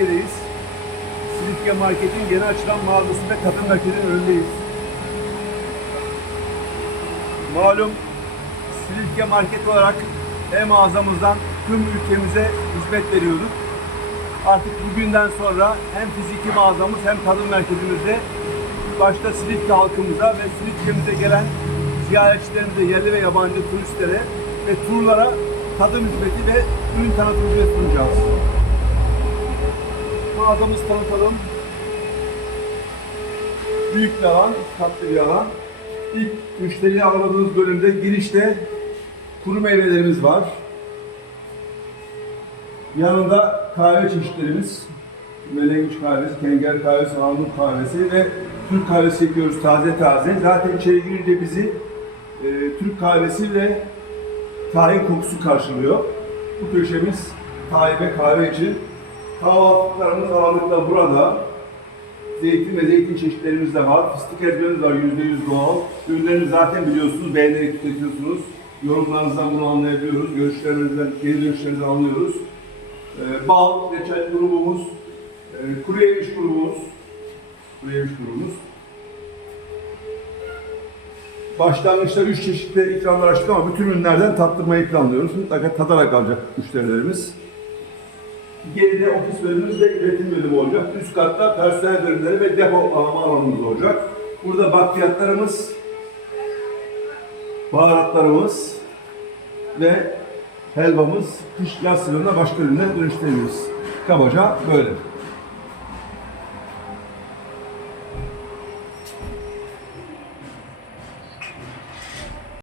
Silifke'deyiz. Silifke Market'in yeni açılan mağazası ve kadın merkezinin önündeyiz. Malum Silifke Market olarak e-mağazamızdan tüm ülkemize hizmet veriyorduk. Artık bugünden sonra hem fiziki mağazamız hem kadın merkezimizde başta Silifke halkımıza ve Silifke'mize gelen ziyaretçilerimize, yerli ve yabancı turistlere ve turlara tadım hizmeti ve ürün tanıtım sunacağız. Mağazamızı tanıtalım. Büyük bir alan, iki bir alan. İlk müşteriyi ağırladığımız bölümde girişte kuru meyvelerimiz var. Yanında kahve çeşitlerimiz, Menengiç kahvesi, Kenger kahvesi, Armut kahvesi ve Türk kahvesi yapıyoruz taze taze. Zaten içeri girince bizi e, Türk kahvesi ve tahin kokusu karşılıyor. Bu köşemiz tahin ve kahve için. Kahvaltılıklarımız ağırlıkla burada. Zeytin ve zeytin çeşitlerimiz de var. Fıstık ezberimiz var %100 doğal. Ürünlerimizi zaten biliyorsunuz, beğenerek tüketiyorsunuz. Yorumlarınızdan bunu anlayabiliyoruz. Görüşlerinizden, geri dönüşlerinizi anlıyoruz. Ee, bal, reçel grubumuz, e, kuru yemiş grubumuz, kuru yemiş grubumuz. Başlangıçta üç çeşitli ikramlar açtık ama bütün ürünlerden tattırmayı planlıyoruz. Mutlaka tadarak alacak müşterilerimiz. Geride ofis bölümümüz ve üretim bölümü olacak. Üst katta personel bölümleri ve depo alma alanımız olacak. Burada bakliyatlarımız, baharatlarımız ve helvamız kış yaz sezonunda başka ürünler dönüştürebiliriz. Kabaca böyle.